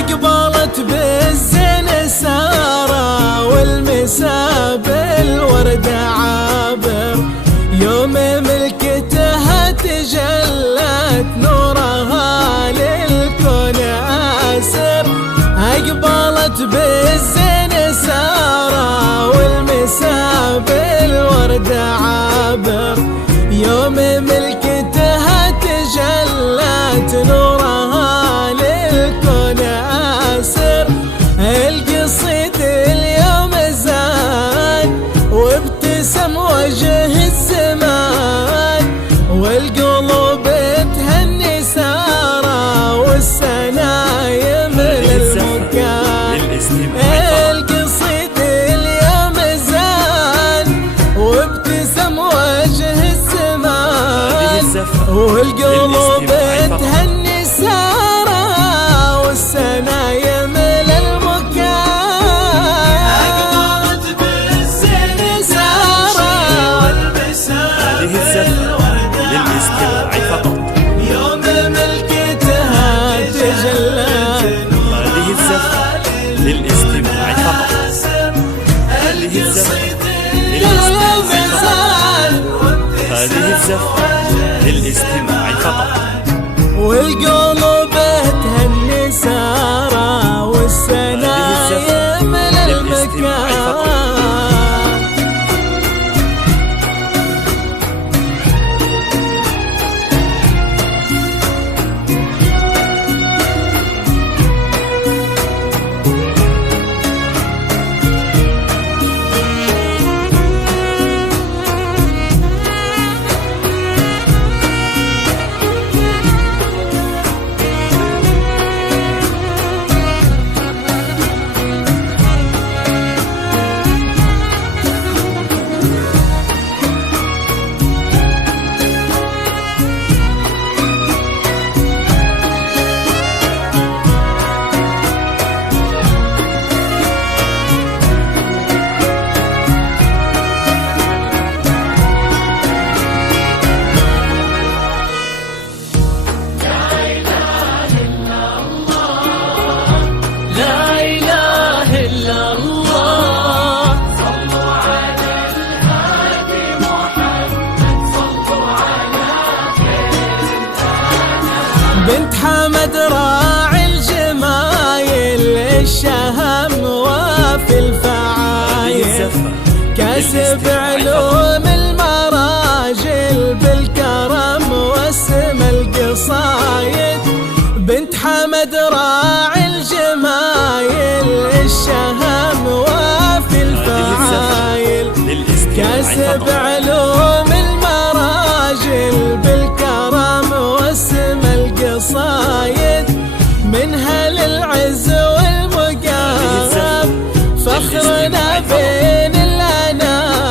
أقبلت بالزين سارة والمسا بالورد عابر، يوم ملكتها تجلت نورها للكون آسر. أقبلت بالزين سارة والمسا بالورد عابر، يوم ملكتها تجلت نورها للكون آسر. القصيد اليوم زاد وابتسم وجه الزمان، والقلوب تهني سارة والسنايم للمكان. القصيد اليوم زاد وابتسم وجه الزمان، والقلوب تهني سارة والسنايم للمكان. أقبلت بالزين سارة والمسا بالورد عابر، يوم ملكتها تجلت هذه الزفة للاستماع فقط. القصيد اليوم زاد هذه الزفة للاستماع فقط. والقلوب تهني سارة والسنايم للمكان. بنت حمد راعي الجمايل، الشهم وفي الفعايل، كسب علوم المراجل بالكرم واسم القصايد. بنت حمد راعي الجمايل، الشهم وفي الفعايل، كسب علوم المراجل بالكرم واسم القصايد. منها للعز والمقام فخرنا بين الأنام،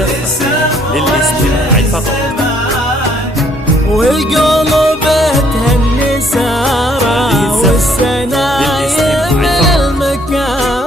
الزفة للاستماع فقط. والقلوب تهني سارة والسنايم من المكان.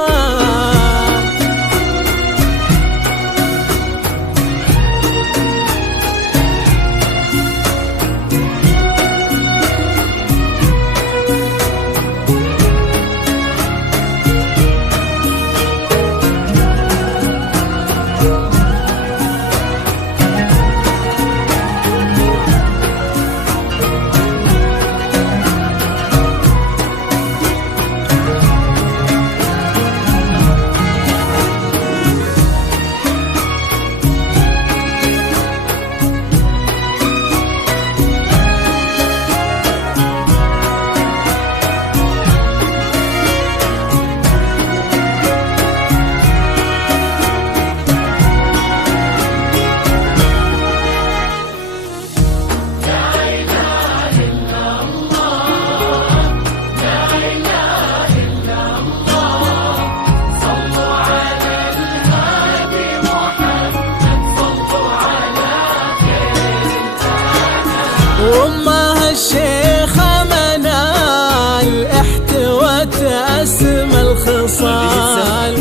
وامها الشيخة منال احتوت اسمى الخصال،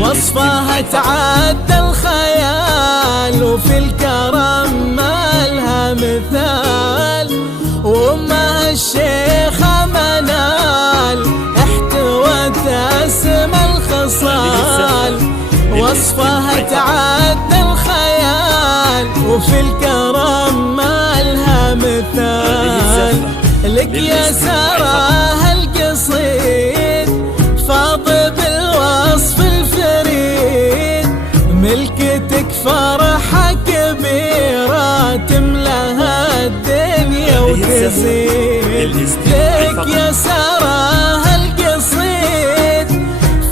وصفها تعدى الخيال وفي الكرم ما لها مثال. وامها الشيخة منال احتوت اسمى الخصال، وصفها تعدى الخيال وفي الكرم ما لها مثال. لك يا سارة القصيد فاض بالوصف الفريد، ملكتك فرحة كبيرة تملاها الدنيا وتزيد. لك يا سارة القصيد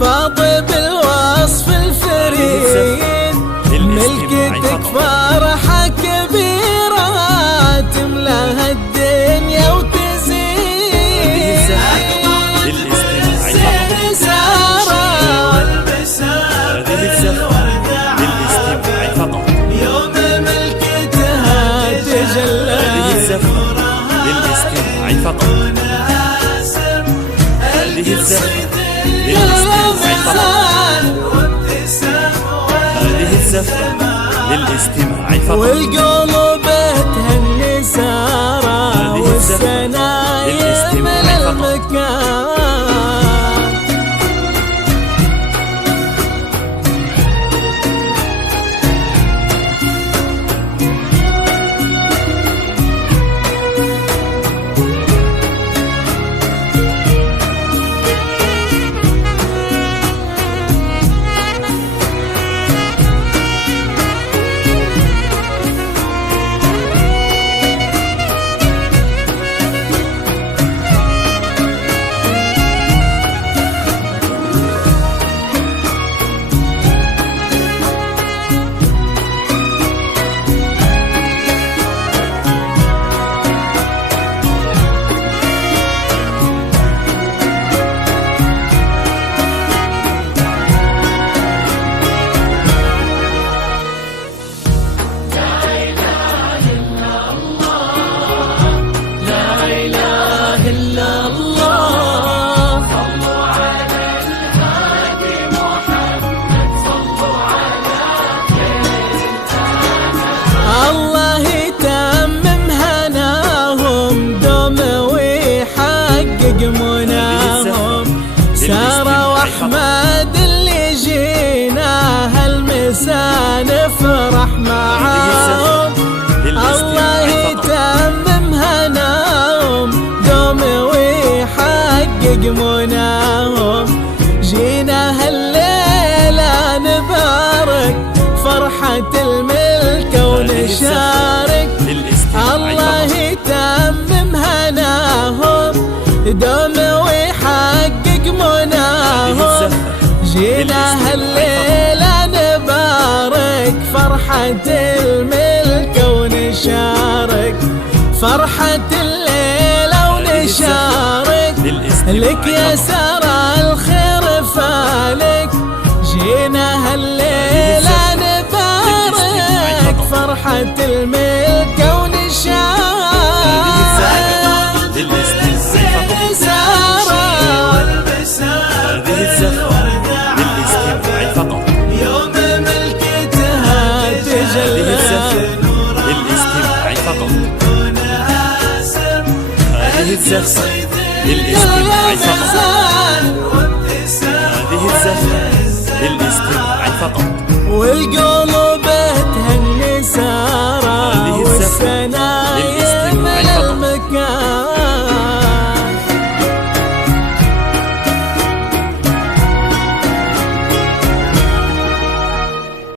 فاض بالوصف الفريد، ملكتك فرحة كبيرة تملاها الدنيا وتزيد. يوم ملكتها تجلى للاستماع فقط. هذه الزفة للاستماع فقط. والقلوب تهني سارة والسنايم من المكان. الله يتمم هناهم دوم ويحقق مناهم. سارة واحمد اللي جينا هالمسا نفرح معاهم. الله يتمم هناهم دوم ويحقق مناهم. جينا هالليلة نبارك فرحة الملك ونشارك. الله يتمم هناهم دوم ويحقق مناهم. جينا هالليلة نبارك فرحة الملك ونشارك. فرحة الليلة ونشارك. لك يا سارة الخير فالك. جينا هالليلة نبارك ساعة الملك ونشان. هذه الزفة للاستماع فقط. يوم ملكتها هذه تجلى. الزفة للاستماع فقط. هذه الزفة للاستماع فقط. هذه الزفة للاستماع فقط. والقلوب تهنسان